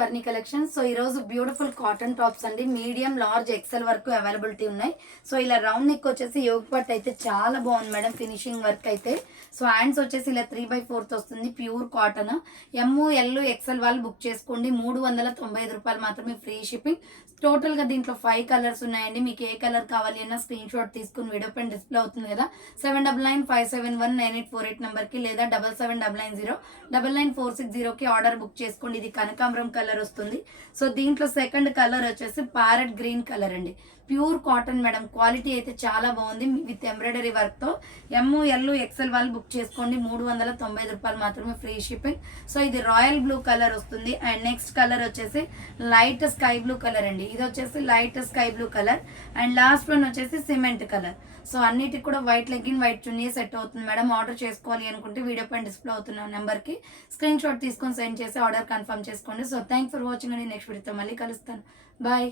వర్ణి collection. So ఈరోజు beautiful cotton tops అండి. Medium large XL వరకు అవైలబిలిటీ ఉన్నాయి. సో ఇలా రౌండ్ నెక్ వచ్చేసి యోగ్ పట్ అయితే చాలా బాగుంది మేడం. ఫినిషింగ్ వర్క్ అయితే సో హ్యాండ్స్ వచ్చేసి ఇలా 3/4 వస్తుంది. Pure cotton. ML XL వాళ్ళు బుక్ చేసుకోండి. 395 రూపాయలు మాత్రమే, ఫ్రీ షిప్పింగ్. టోటల్గా దీంట్లో 5 కలర్స్ ఉన్నాయండి. మీకు ఏ కలర్ కావాలి అన్న స్క్రీన్ షాట్ తీసుకుని వీడియో పైన డిస్ప్లే అవుతుంది కదా, 7995719848 నెంబర్కి లేదా 7790999460కి ఆర్డర్ బుక్ చేసుకోండి. ఇది కనకాంబరం కలర్ వస్తుంది. సో దీంట్లో సెకండ్ కలర్ వచ్చేసి ప్యారెట్ గ్రీన్ కలర్ అండి. Pure cotton madam. క్వాలిటీ అయితే చాలా బాగుంది విత్ ఎంబ్రాయిడరీ వర్క్తో. ML XL వాళ్ళు బుక్ చేసుకోండి. 395 రూపాయలు మాత్రమే, ఫ్రీ షిప్పింగ్. సో ఇది రాయల్ బ్లూ కలర్ వస్తుంది. అండ్ నెక్స్ట్ కలర్ వచ్చేసి లైట్ స్కై బ్లూ కలర్ అండి. ఇది వచ్చేసి light sky blue colour. And last one వచ్చేసి సిమెంట్ కలర్. సో అన్నిటికి కూడా వైట్ లెగ్గిన్ వైట్ చున్నీ సెట్ అవుతుంది మేడం. ఆర్డర్ చేసుకోవాలి అనుకుంటే వీడియో పైన డిస్ప్లే అవుతున్న నెంబర్కి స్క్రీన్ షాట్ తీసుకొని సెండ్ చేసి ఆర్డర్ కన్ఫర్మ్ చేసుకోండి. సో థ్యాంక్ ఫర్ వాచింగ్ అండి. నెక్స్ట్ వీడియోతో మళ్ళీ కలుస్తాను. బాయ్.